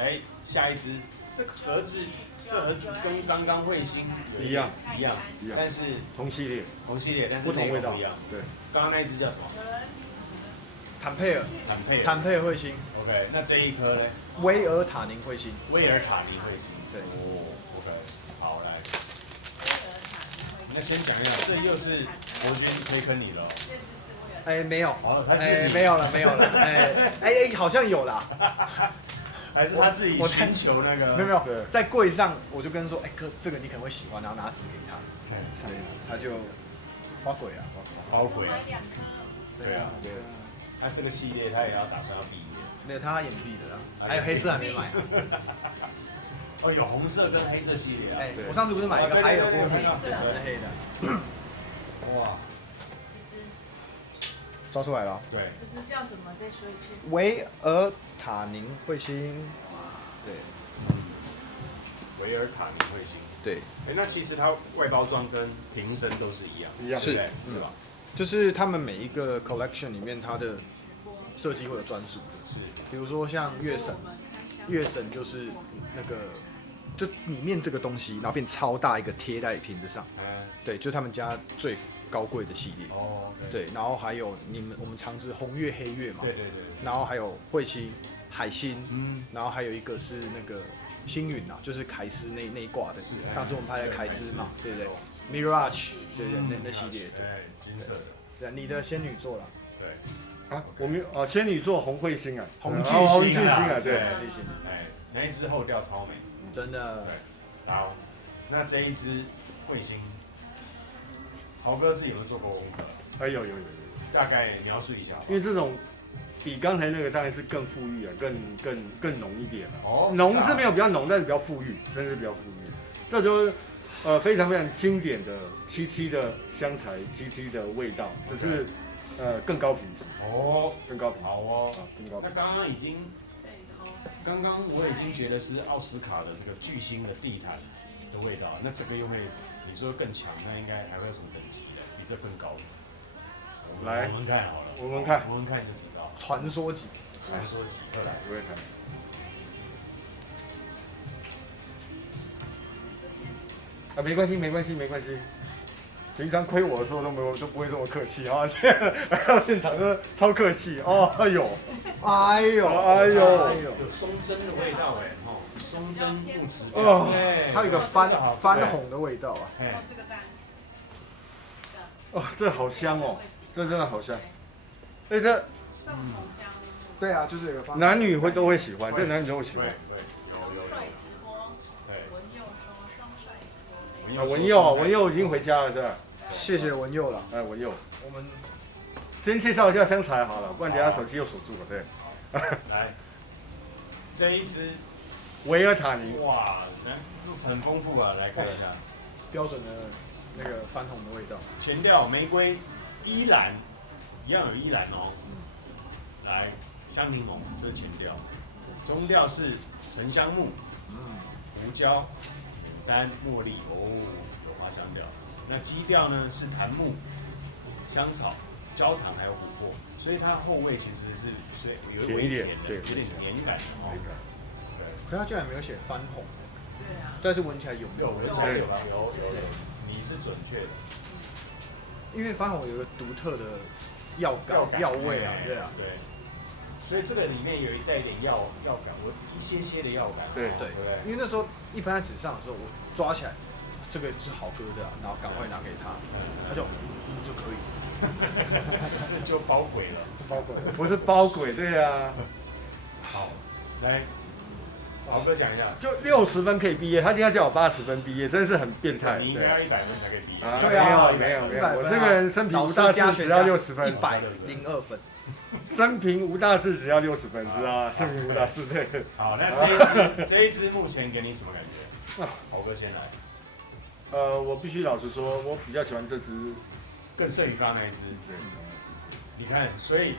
哎，下一支，这盒子跟刚刚彗星一样，但是同系列，但是不同味道不一样。对，刚刚那一支叫什么？坦佩尔彗星 OK， 那这一颗呢？威尔塔宁彗星。威尔塔尼彗星。对。哦 ，OK， 好来。那先讲一下，这又是国军推坑你了。哎，没有，哎，没有了，好像有啦。还是他自己寻求那个？没有，在柜上我就跟他说，哎哥，这个你可能会喜欢，然后拿纸给他，对，他就花鬼啊，花鬼。对啊。他这个系列他也要打算要毕业。没有，他眼闭的啦，还有黑色还没买啊。哦，有红色跟黑色系列啊。哎，我上次不是买一个海尔波米，对，黑的。哇，抓出来了。对。这只叫什么？再说一次。维尔塔宁彗星。对。维尔塔宁彗星。对。哎，那其实它外包装跟瓶身都是一样，是吧？就是他们每一个 collection 里面，它的设计会有专属的。是。比如说像月神就是那个，就里面这个东西，然后变超大一个贴在瓶子上。对，就是他们家最高贵的系列。哦。对，然后还有我们常知红月、黑月嘛。对。然后还有彗星、海星，然后还有一个是那个星云啊，就是凯斯那一挂的。上次我们拍的凯斯嘛，对不对 ？Mirage， 对，那系列，对，金色的。对，你的仙女座了。对。啊，我们仙女座红彗星啊，红巨星啊，对，巨星。哎，那一只后调超美，真的。对。好，那这一只彗星，豪哥自己有没有做过功课？有。大概描述一下。因为这种比刚才那个当然是更富裕啊，更浓一点了。哦。浓是没有比较浓，但是比较富裕，真的是比较富裕。这就是非常非常经典的 TT 的香材 ，TT 的味道，只是更高品质。哦。更高品质。好哦。更高品质。那刚刚我已经觉得是奥斯卡的这个巨星的地毯的味道，那这个又会你说更强，那应该还会有什么等级的？比这更高的？来，我们看好了，我们看就知道。传说级，来，我也看。啊，没关系。平常亏我的时候都不会这么客气啊，来到现场就超客气哦，哎呦，有松针的味道哎，松针不止哦，它有一个翻红的味道啊，这个赞。哦，这好香哦，这真的好香，哎这，对啊，就是有个男女都会喜欢，这男女都会喜欢。有。帅直播，文佑说双帅直播。文佑已经回家了，是吧？谢谢文佑了。哎，文佑，我们先介绍一下香材好了，不然等下手机又锁住了，对。来，这一支维尔塔尼，哇，这很丰富啊，来看一下，标准的那个翻红的味道。前调玫瑰、依兰，一样有依兰哦。来，香柠檬，这是前调，中调是沉香木，胡椒、牡丹、茉莉，哦，有花香调。那基调呢是檀木、香草、焦糖还有琥珀，所以它后味其实是有一点甜的，有点黏感的哦。对。可是它居然没有写翻红，对啊。但是闻起来有，闻起来有，你是准确的。因为翻红有一个独特的药味啊，对啊。对。所以这个里面有带一点药感，一些的药感。对。因为那时候一般在纸上的时候，我抓起来。这个是好喝的，然后赶快拿给他，他就可以，就包鬼了，不是包鬼，对啊。好，来，豪哥讲一下，就60分可以毕业，他今天叫我80分毕业，真是很变态。你应该要100分才可以毕业。对啊，没有，我这个人生平无大志，只要60分，102分。生平无大志，只要60分，知道吗？生平无大志，对。好，那这一支目前给你什么感觉？豪哥先来。我必须老实说，我比较喜欢这支，更胜于刚刚那一支。对，你看，所以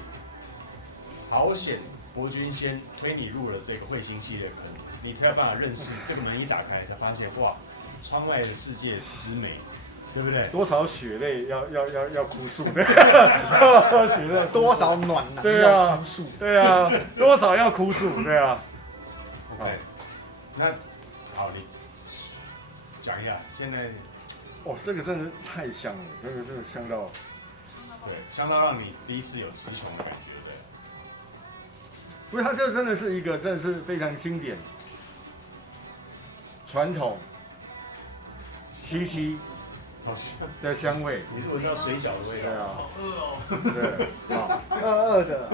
好险，国军先推你入了这个彗星系列坑，你才有办法认识这个门一打开，才发现哇，窗外的世界之美，对不对？多少血泪要哭诉，多少暖男要哭诉，对啊，多少要哭诉，对啊。好对，那好，你讲一下，现在哦，这个真的是太香了，真的是香到。对香到让你第一次有词穷的感觉，对。因为它这真的是一个，真的是非常经典、传统 TT 好像的香味。你是闻到水饺的味道，对啊，好饿哦。对，好22的，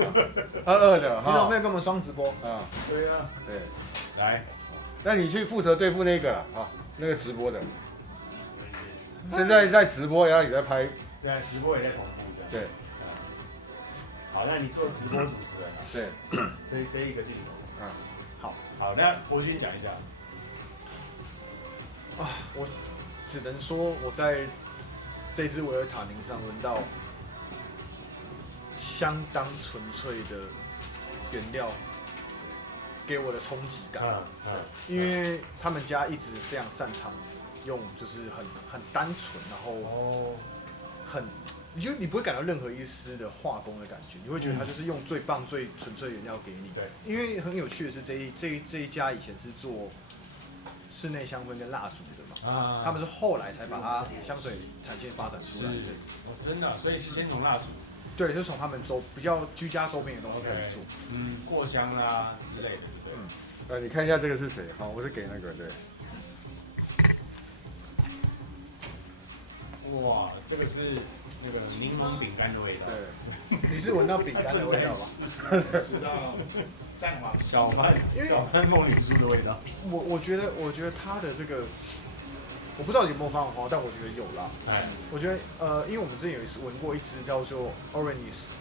22的哈你怎么没有跟我们双直播？啊，对啊，对。来，那你去负责对付那个啦啊，那个直播的。现在在直播，然后你在拍，对啊，直播也在同步的。对好，那你做直播主持人啊，对，这一个镜头。啊，好，那博君讲一下。我只能说我在这支维尔塔宁上闻到相当纯粹的原料给我的冲击感，因为他们家一直非常擅长用就是很单纯，然后很你不会感到任何一丝的化工的感觉，你会觉得他就是用最棒最纯粹的原料给你。对，因为很有趣的是这一家以前是做室内香氛跟蜡烛的嘛，他们是后来才把它香水产线发展出来的。哦，真的，所以是先从蜡烛，对，就是从他们比较居家周边的东西开始做。扩香啊之类的，对不对？你看一下这个是谁？好，我是给那个对。哇，这个是那个柠檬饼干的味道。对，你是闻到饼干的味道吧？吃到蛋黄小麦，因为小麦凤梨酥的味道。我觉得它的这个，我不知道有没有放花，但我觉得有啦。我觉得因为我们之前有一次闻过一支叫做 Orange，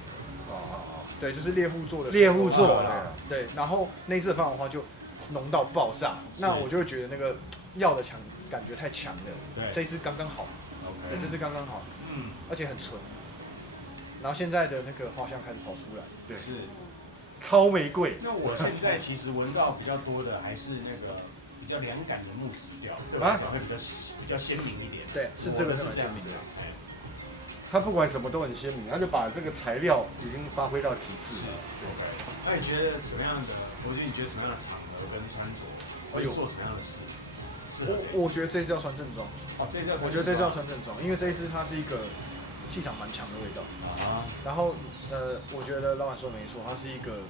对，就是猎户座的猎户座啦，对，然后那支的番红花就浓到爆炸，那我就会觉得那个药的强感觉太强了，对，这一支刚刚好，对，这支刚刚好，而且很纯，然后现在的那个花香开始跑出来，对，是超玫瑰。那我现在其实闻到比较多的还是那个比较凉感的木质调，对我来讲会比较鲜明一点。对，是这个是这样子的。它不管什么都很鲜明，它就把这个材料已经发挥到极致了。那你觉得什么样的？我觉得你觉得什么样的场合跟穿着会做什么样的事？我觉得这次要穿正装。哦，这次我觉得这次要穿正装，因为这一支它是一个气场蛮强的味道啊。然后我觉得老板说没错，它是一个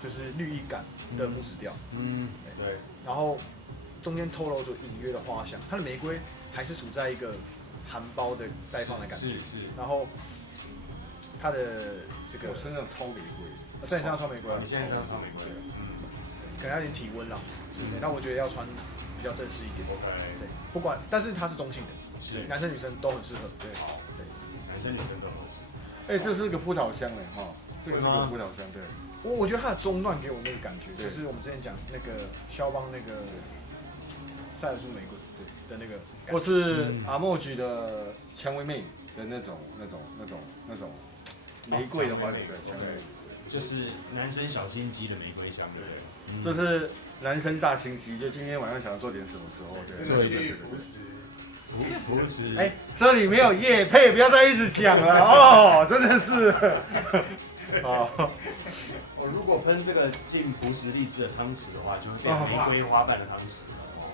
就是绿意感的木质调。对。然后中间透露出隐约的花香，它的玫瑰还是处在一个含苞的待放的感觉。是。然后它的这个我身上超玫瑰，在你身上超玫瑰，你现在身上超玫瑰，可能要有点体温了。那我觉得要穿比较正式一点。对，不管，但是它是中性的，男生女生都很适合。对，男生女生都合适。这是个葡萄香哎哈，这个是个葡萄香，对。我觉得它的中段给我那个感觉，就是我们之前讲那个肖邦那个塞尔柱玫瑰的那个，或是阿莫菊的蔷薇妹的那种玫瑰的花蕾，对，就是男生小心机的玫瑰香，对。这是男生大心机，就今天晚上想要做点什么时候，对。扶持。这里没有业配，不要再一直讲了哦，真的是。我如果喷这个进璞石荔枝的汤匙的话，就会变成玫瑰花瓣的汤匙。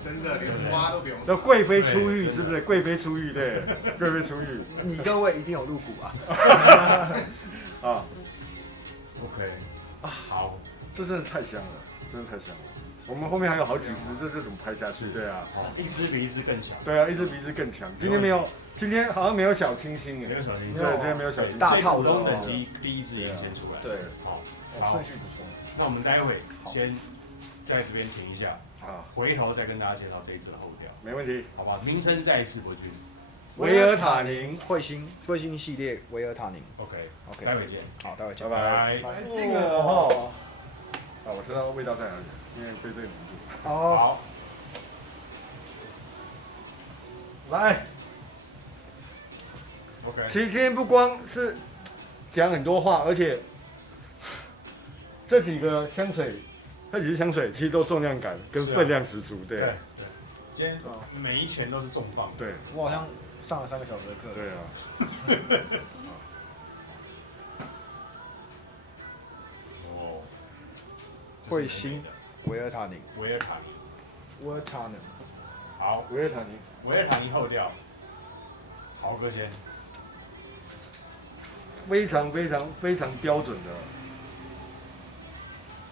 真的，连花都不用。那贵妃出浴是不是？贵妃出浴，对，贵妃出浴。你各位一定有入股啊。OK。好，这真的太香了，真的太香了。我们后面还有好几支，这怎么拍下去？对啊，一支比一支更强。对啊，一支比一支更强。今天好像没有小清新哎，没有小清新，对，今天没有小清新。大套的等级第一支已经先出来。对，好，顺序不错。那我们待会先在这边停一下，好，回头再跟大家介绍这一支后调，没问题，好不好？名称再一次，国军。维尔塔宁彗星系列维尔塔宁。OK，待会见。好，待会见，拜拜。这个哦，我知道味道在哪里，因为被这个黏住。好，来。OK。其实今天不光是讲很多话，而且这几个香水，其实都重量感跟分量十足，对。对。今天每一拳都是重磅。对。我好像上了3个小时的课。对啊。哦。彗星维尔塔宁，维尔塔尼。维尔塔宁，好，维尔塔尼维尔塔尼后调，豪哥先。非常标准的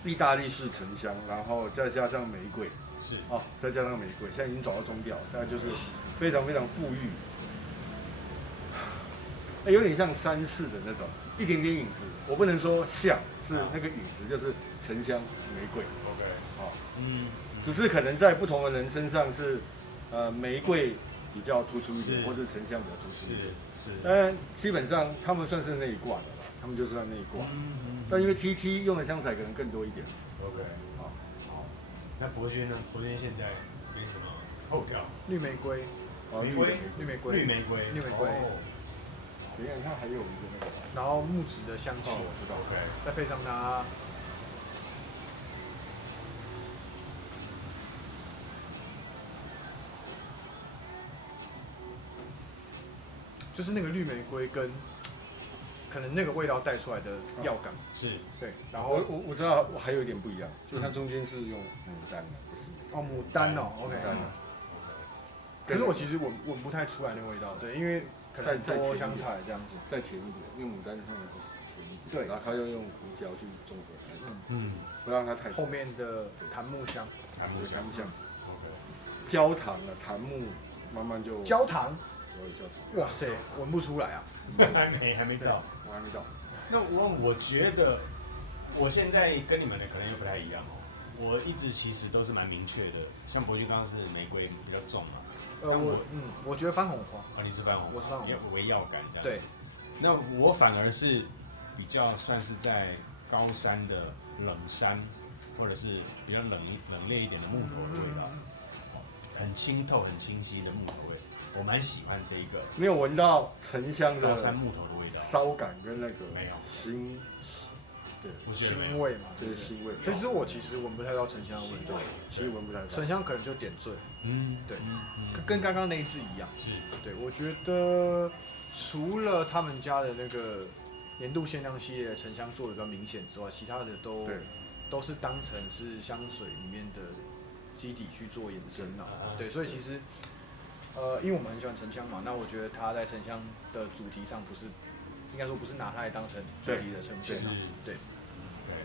意大利式沉香，然后再加上玫瑰，是哦，再加上玫瑰，现在已经走到中调，大概就是非常富裕，有点像山式的那种，一点点影子，我不能说像，是那个影子就是沉香玫瑰， OK，哦，嗯，只是可能在不同的人身上是，玫瑰比较突出一点，是或者沉香比较突出是一点。是，但基本上他们算是那一挂的吧，他们就算那一挂。但因为 TT 用的香材可能更多一点。 OK，好，好，那博君呢？博君现在给什么后调？绿玫瑰，哦，玫瑰绿玫瑰，绿玫瑰，绿玫瑰哦等一下，你看还有一个那个，然后木质的香气，哦，我知道。 OK，再配上它就是那个绿玫瑰跟可能那个味道带出来的药感，是对，然我后我知道，我还有一点不一样，就是它中间是用牡丹的，不是哦牡丹哦，OK，牡丹的。可是我其实闻不太出来那个味道，对，因为可能多香菜这样子，再甜一点，因为牡丹上面不是甜一点，对然后他又用胡椒去中和它，嗯，不让它太后面的檀木香，檀木香檀木香， ，OK，焦糖啊，檀木慢慢就焦糖，有焦糖，哇塞，闻不出来啊，还没到。我还没到。那我觉得我现在跟你们的可能又不太一样哦。我一直其实都是蛮明确的，像博君刚刚是玫瑰比较重嘛，我觉得番红花，哦，你是番红，我是番红要为药感这样。对，那我反而是比较算是在高山的冷山，或者是比较冷冽一点的木头的味道，很清透、很清晰的木头味，我蛮喜欢这一个没有闻到沉香的高山木头的味道。骚感跟那个没有腥，对，我觉得没有腥味嘛，就是腥味。其实我闻不太到沉香的味道，其实闻不太到。沉香可能就点缀，嗯，对嗯，跟刚刚那一支一样。是，对，我觉得除了他们家的那个年度限量系列的沉香做的比较明显之外，其他的对都是当成是香水里面的基底去做延伸啊。对，所以其实因为我们很喜欢沉香嘛，那我觉得它在沉香的主题上不是，应该说不是拿它来当成主题的呈现啊。对，对，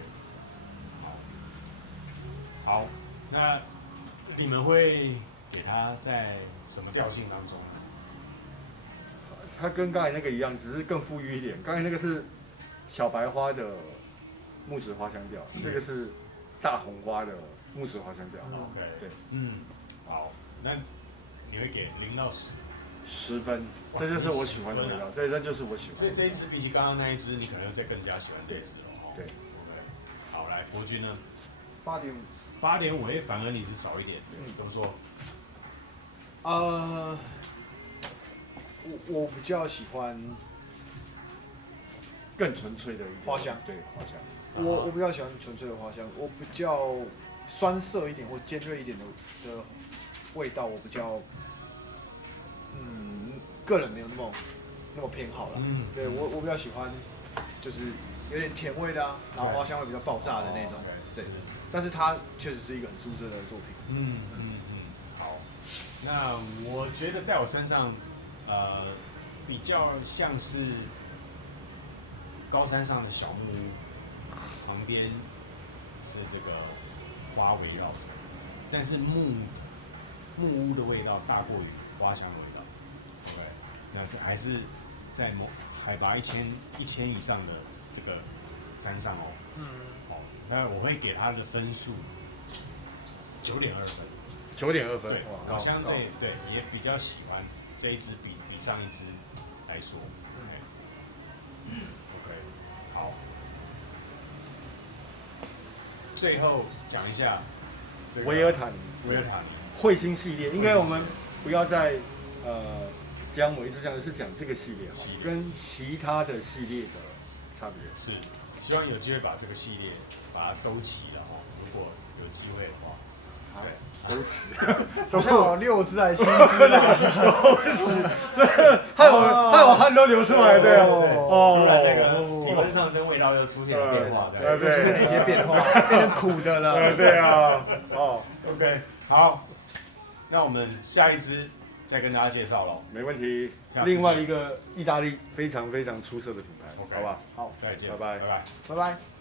好，那你们会给它在什么调性当中呢？它跟刚才那个一样，只是更富裕一点。刚才那个是小白花的木质花香调，这个是大红花的木质花香调。 OK，对，好，那你会给0到10， 10分，这就是我喜欢的味道。对，这就是我喜欢的。所以这一支比起刚刚那一支，你可能再更加喜欢这一支哦。对 ，OK，好，来，国军呢8.5。 8.5，反而你是少一点，怎么说？我比较喜欢更纯粹的一个花香，对花香。我比较喜欢纯粹的花香，我比较酸涩一点或尖锐一点的味道，我比较个人没有那么偏好了。对我比较喜欢就是有点甜味的啊，然后花香味比较爆炸的那种。对，但是它确实是一个很出色的作品。好，那我觉得在我身上，比较像是高山上的小木屋，旁边是这个花围绕着，但是木屋的味道大过于花香的味道。OK，那这还是在海拔1000以上的这个山上哦。好，那我会给它的分数9.2分。 9.2分对，，高我相对对也比较喜欢这一支比上一支来说。OK， 好。最后讲一下维尔塔尼，维尔塔尼，彗星系列，应该我们不要再将我一直讲的是讲这个系列哈，跟其他的系列的差别。是希望有机会把这个系列把它兜齐了哦。如果有机会的话，枸杞，好像有6只还是7只吧？害我汗都流出来，对突然那个体温上升，味道又出现了变化，对，又出现了一些变化，变成苦的了。对啊，哦， OK， 好，那我们下一支再跟大家介绍喽。没问题下。次另外一个意大利非常非常出色的品牌， OK 好吧，好，再见，拜拜拜拜。拜拜。